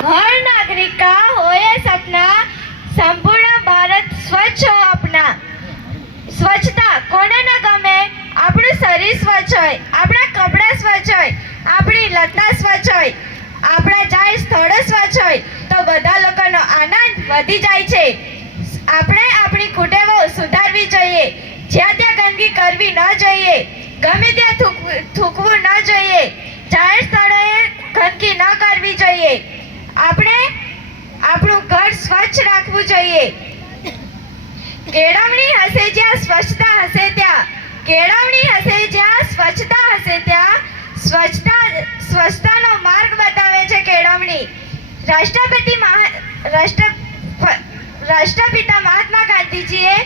હર નાગરિક હોય સપના સંપૂર્ણ ભારત સ્વચ્છ હો અપના સ્વચ્છતા કોને ન ગમે? આપણું શરીર સ્વચ્છ હોય, આપણા કપડાં સ્વચ્છ હોય, આપણી લતા સ્વચ્છ હોય, આપણા જાય સ્થળ સ્વચ્છ હોય, તો બધા લોકોનો આનંદ વધી જાય છે. આપણે આપણી કુટેવો સુધારવી જોઈએ. જ્યાં ત્યાં ગંદકી કરવી ન જોઈએ. ગમે ત્યાં થૂકવું રાખવું જોઈએ. કેળવણી હશે જ્યાં સ્વચ્છતા હશે ત્યાં. કેળવણી હશે જ્યાં સ્વચ્છતા હશે ત્યાં. સ્વચ્છતા, સ્વચ્છતાનો માર્ગ બતાવે છે કેળવણી. રાષ્ટ્રપતિ રાષ્ટ્ર, રાષ્ટ્રપિતા મહાત્મા ગાંધીજીએ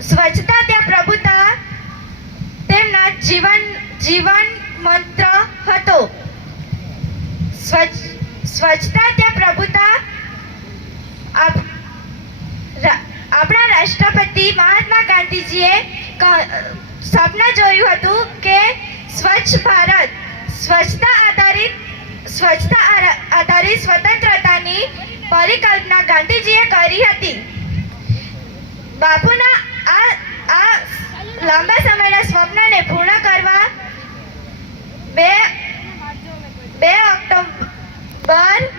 સ્વચ્છતા ત્યાં પ્રભુતા તેમના જીવન જીવન મંત્ર હતો. સ્વચ્છ, સ્વચ્છતા ત્યાં પ્રભુતા રાષ્ટ્રપતિ મહાત્મા ગાંધીજીએ સપના જોયું હતું કે સ્વચ્છ ભારત, સ્વચ્છતા આધારિત સ્વચ્છતા આધારિત સ્વતંત્રતાની પરિકલ્પના ગાંધીજીએ કરી હતી. બાપુના આ આ લાંબા સમયના સ્વપ્નને પૂર્ણ કરવા બે બે ઓક્ટોબર